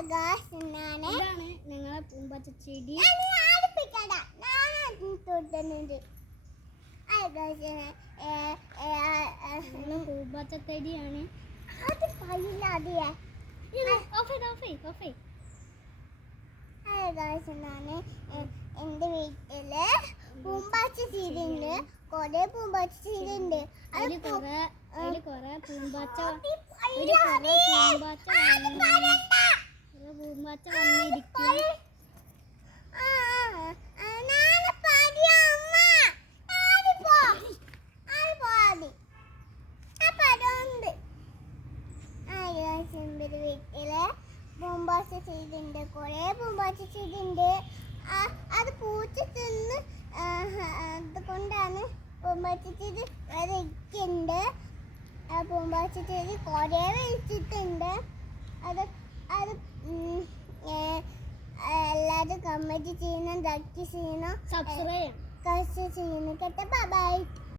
ഇതാണ് ഞങ്ങളെ പൂമ്പാറ്റ ചെടി. പൂമ്പാറ്റ ചെടിയാണ്. എന്റെ വീട്ടില് പൂമ്പാറ്റ ചെടിയുണ്ട്, കൊറേ പൂമ്പാറ്റ ചെടിയുണ്ട്. പൂമ്പാറ്റ വന്നിരിക്കും. വീട്ടില് പൂമ്പാറ്റ ചെയ്തിട്ടുണ്ട്, കൊറേ പൂമ്പാറ്റ ചെയ്തിട്ടുണ്ട്. അത് പൂച്ച തിന്ന് അതുകൊണ്ടാണ് പൂമ്പാറ്റ ചെയ്ത് വരയ്ക്കുന്നുണ്ട്. പൂമ്പാറ്റ ചെയ്ത് കൊറേ വലിച്ചിട്ടുണ്ട്. അത് അത് എല്ലാവരും കമന്റ് ചെയ്യണം, ലൈക്ക് ചെയ്യണം, സബ്സ്ക്രൈബ് ചെയ്യണം കേട്ടോ. ബൈ.